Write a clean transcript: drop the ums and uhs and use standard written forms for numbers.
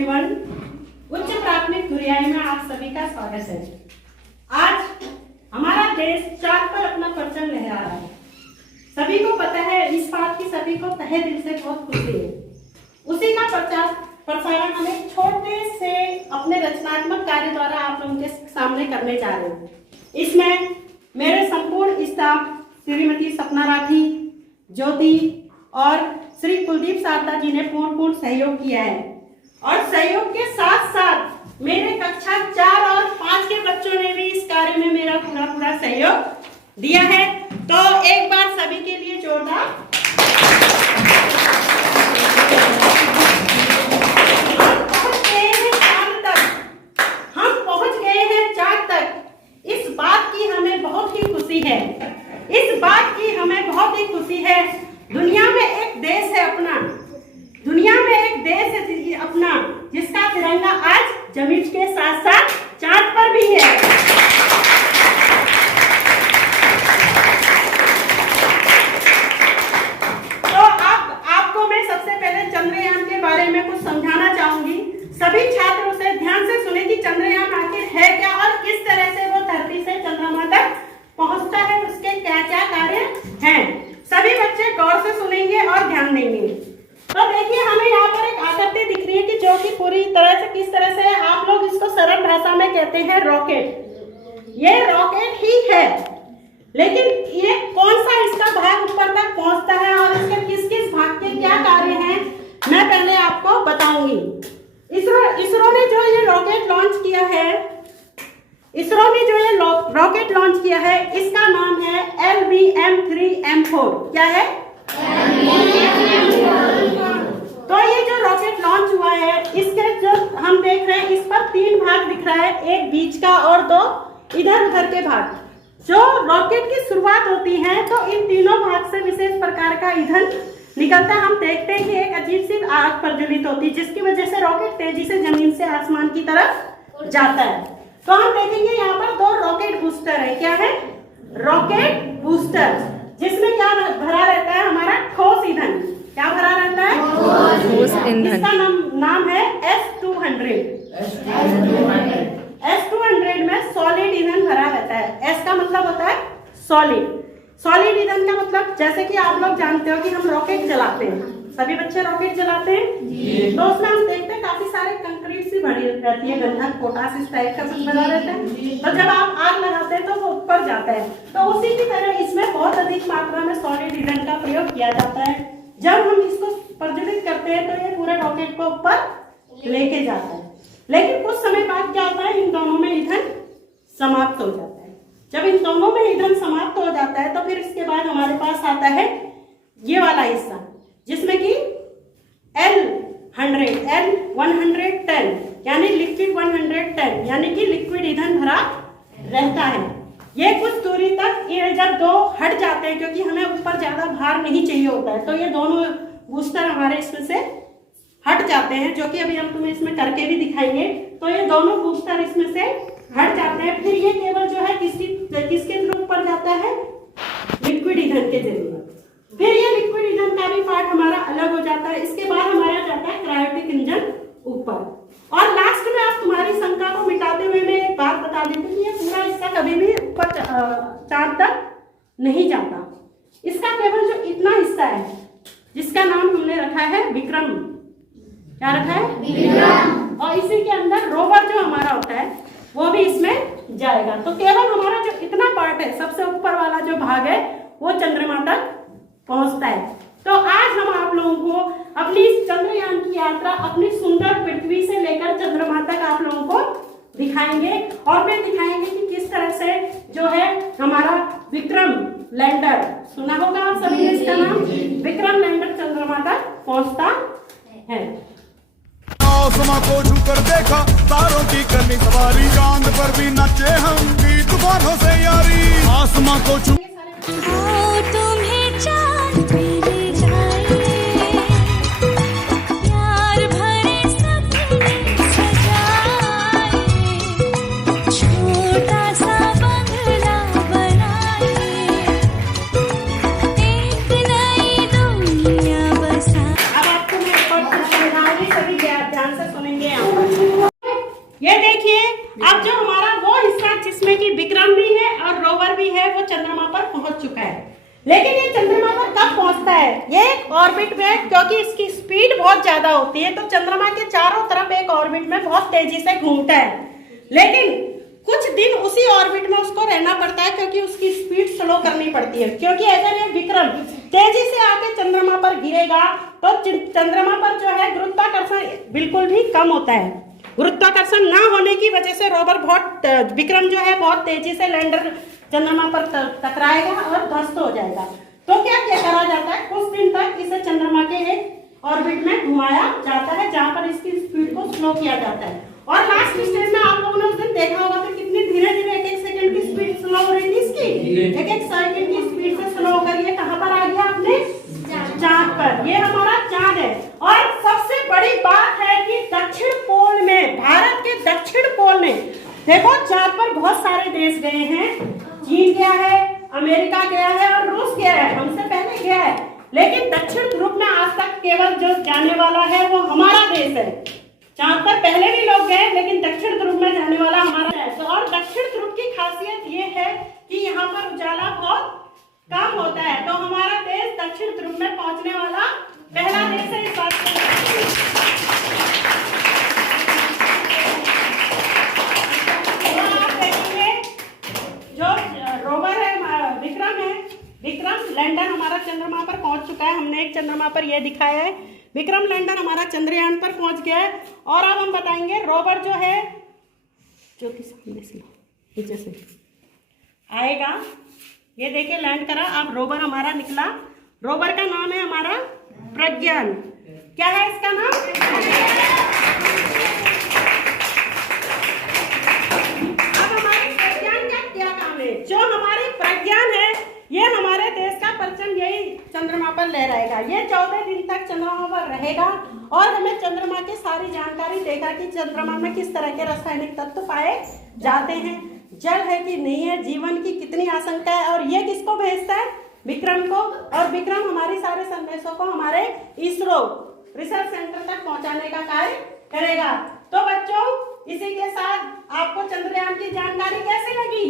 Everyone. उच्च प्राथमिक धुरियाई में आप सभी का स्वागत है। आज हमारा देश चांद पर अपना परचम लहरा रहा है। सभी को पता है, इस बात की सभी को तहे दिल से बहुत खुशी है। उसी का प्रसारण हम एक छोटे से अपने रचनात्मक कार्य द्वारा आप लोगों के सामने करने जा रहे हैं। इसमें मेरे संपूर्ण स्टाफ श्रीमती सपना राठी, ज्योति और श्री कुलदीप शारदा जी ने पूर्ण सहयोग किया है और सहयोग के साथ साथ मेरे कक्षा 4 और 5 के बच्चों ने भी इस कार्य में मेरा पूरा सहयोग दिया है। तो एक बार सभी के लिए जोरदार हम पहुंच गए हैं चांद तक। इस बात की हमें बहुत ही खुशी है। इस बात की हमें बहुत ही खुशी है। दुनिया में एक देश है अपना, जिसका तिरंगा आज जमीन के साथ साथ चांद पर भी है। तो आपको मैं सबसे पहले चंद्रयान के बारे में कुछ समझाना चाहूंगी। सभी छात्रों से ध्यान से सुने कि चंद्रयान आखिर है क्या और किस तरह से वो धरती से चंद्रमा तक पहुंचता है, उसके क्या क्या कार्य हैं। सभी बच्चे गौर से सुनेंगे और ध्यान देंगे। तो देखिए, हमें यहाँ पर एक आकृति दिख रही है कि जो कि पूरी तरह से किस तरह से आप लोग इसको सरल भाषा में कहते हैं रॉकेट। ये रॉकेट ही है, लेकिन ये कौन सा इसका भाग ऊपर तक पहुंचता है और इसके किस किस भाग के क्या कार्य हैं, मैं पहले आपको बताऊंगी। इसरो ने जो ये रॉकेट लॉन्च किया है, इसका नाम है LBM-3M4। क्या है? तो ये जो रॉकेट लॉन्च हुआ है, इसके जो हम देख रहे हैं, इस पर 3 भाग दिख रहा है, एक बीच का और 2 इधर उधर के भाग। जो रॉकेट की शुरुआत होती है तो इन तीनों भाग से विशेष प्रकार का ईंधन निकलता है। हम देखते हैं कि एक अजीब सी आग प्रज्वलित होती है, जिसकी वजह से रॉकेट तेजी से जमीन से आसमान की तरफ जाता है। तो हम देखेंगे यहाँ पर 2 रॉकेट बूस्टर है। क्या है? रॉकेट बूस्टर, जिसमें क्या भरा रहता है? हमारा ठोस ईंधन। क्या भरा रहता है? ठोस ईंधन। इसका नाम है S200। S200 में सॉलिड ईंधन भरा रहता है। S का मतलब होता है सॉलिड ईंधन का मतलब, जैसे कि आप लोग जानते हो कि हम रॉकेट जलाते हैं, सभी बच्चे रॉकेट जलाते हैं, तो उसमें हम देखते हैं काफी सारे कंक्रीट सी भरी रहती है, गंधक, पोटास, इस टाइप का कुछ बना रहता है। तो जब आप आग लगाते हैं तो वो ऊपर जाता है। तो उसी की तरह इसमें बहुत अधिक मात्रा में सॉलिड ईंधन का प्रयोग किया जाता है। जब हम इसको प्रज्वलित करते हैं तो ये पूरे रॉकेट को ऊपर लेके जाता है। लेकिन कुछ समय बाद क्या होता है, इन दोनों में ईंधन समाप्त हो जाता है। जब इन दोनों में ईंधन समाप्त हो जाता है तो फिर इसके बाद हमारे पास आता है ये वाला हिस्सा, जिसमें कि L110 यानी लिक्विड 110 यानी कि लिक्विड ईंधन भरा रहता है। ये कुछ दूरी तक ये जब 2 हट जाते हैं, क्योंकि हमें ऊपर ज्यादा भार नहीं चाहिए होता है, तो ये दोनों बूस्टर हमारे इसमें से हट जाते हैं, जो कि अभी हम तुम्हें इसमें करके भी दिखाएंगे। तो ये दोनों बूस्टर इसमें से हट जाते हैं। फिर ये केवल जो है किसके थ्रू ऊपर जाता है? लिक्विड ईंधन के जरिए। फिर ये लिक्विड ईंधन का भी पार्ट हमारा अलग हो जाता है। इसके बाद हमारा जाता है क्रायोटिक इंजन ऊपर। और लास्ट में आप तुम्हारी शंका को मिटाते हुए मैं एक बात बता देती हूँ कि ये पूरा हिस्सा कभी भी ऊपर चांद तक नहीं जाता। इसका केवल जो इतना हिस्सा है, जिसका नाम हमने रखा है विक्रम। क्या रखा है? विक्रम। और इसी के अंदर रोवर जो हमारा होता है वो भी इसमें जाएगा। तो केवल हमारा जो इतना पार्ट है, सबसे ऊपर वाला जो भाग है, वो चंद्रमा तक पहुंचता है। तो आज हम आप लोगों को अपनी इस चंद्रयान की यात्रा अपनी सुंदर पृथ्वी से लेकर चंद्रमा तक आप लोगों को दिखाएंगे और फिर दिखाएंगे कि किस तरह से जो है हमारा विक्रम लैंडर, सुना होगा आप सभी ने इसका नाम, विक्रम लैंडर चंद्रमा तक पहुंचता है। आसमां को छूकर देखा, तारों की करनी सवारी, चांद पर भी नचे हम भी तूफानों से यारी। आसमां को छू जिसमें कि विक्रम भी है और रोवर भी है, वो चंद्रमा पर पहुंच चुका है। लेकिन ये चंद्रमा पर कब पहुंचता है? ये एक ऑर्बिट में, क्योंकि इसकी स्पीड बहुत ज्यादा होती है तो चंद्रमा के चारों तरफ एक ऑर्बिट में बहुत तेजी से घूमता है। लेकिन कुछ दिन उसी ऑर्बिट में उसको रहना पड़ता है क्योंकि उसकी स्पीड स्लो करनी पड़ती है। क्योंकि अगर ये विक्रम तेजी से आके चंद्रमा पर गिरेगा तो चंद्रमा पर जो है गुरुत्वाकर्षण बिल्कुल भी कम होता है। गुरुत्वाकर्षण ना होने की वजह से विक्रम जो है बहुत तेजी से लैंडर चंद्रमा पर टकराएगा और ध्वस्त हो जाएगा। तो क्या करा जाता है, कुछ दिन तक इसे चंद्रमा के एक ऑर्बिट में घुमाया जाता है जहां पर इसकी स्पीड को स्लो किया जाता है। और लास्ट स्टेज में आप लोगों ने उस दिन देखा होगा कि कितनी धीरे धीरे एक सेकंड की स्पीड स्लो हो रही थी इसकी, एक सेकंड की स्पीड से स्लो होकर ये कहां पर आ गया, अपने चांद पर। ये हमारा चांद है। और सबसे बड़ी बात है कि दक्षिण पोल में, भारत के दक्षिण पोल में देखो चांद पर बहुत सारे देश गए हैं। चीन गया है, अमेरिका गया है और रूस गया है, हमसे पहले गया है। लेकिन दक्षिण ध्रुव में आज तक केवल जो जाने वाला है वो हमारा देश है। चांद पर पहले भी लोग गए लेकिन दक्षिण ध्रुव में जाने वाला हमारा है। तो और दक्षिण ध्रुव की खासियत ये है कि यहाँ पर उजाला बहुत कम होता है। तो हमारा देश दक्षिण ध्रुव में पहुंचने वाला पहला देश है। इस बात को जो रोवर है, विक्रम लैंडर हमारा चंद्रमा पर पहुंच चुका है। हमने एक चंद्रमा पर यह दिखाया है, विक्रम लैंडर हमारा चंद्रयान पर पहुंच गया है। और अब हम बताएंगे रोवर जो है, जो कि सामने से नीचे से आएगा, ये देखिए लैंड करा। अब रोवर हमारा निकला। रोवर का नाम है हमारा प्रज्ञान। क्या है इसका नाम? अब हमारे प्रज्ञान का क्या काम है? जो हमारी प्रज्ञान है ये हमारे देश का परचम यही चंद्रमा पर लहराएगा। ये 14 दिन तक चंद्रमा पर रहेगा और हमें चंद्रमा की सारी जानकारी देगा कि चंद्रमा में किस तरह के रासायनिक तत्व पाए जाते हैं, जल है कि नहीं है, जीवन की कितनी आशंका है। और ये किसको भेजता है? विक्रम को। और विक्रम हमारी सारे संदेशों को हमारे इसरो रिसर्च सेंटर तक पहुंचाने का कार्य करेगा। तो बच्चों, इसी के साथ आपको चंद्रयान की जानकारी कैसी लगी?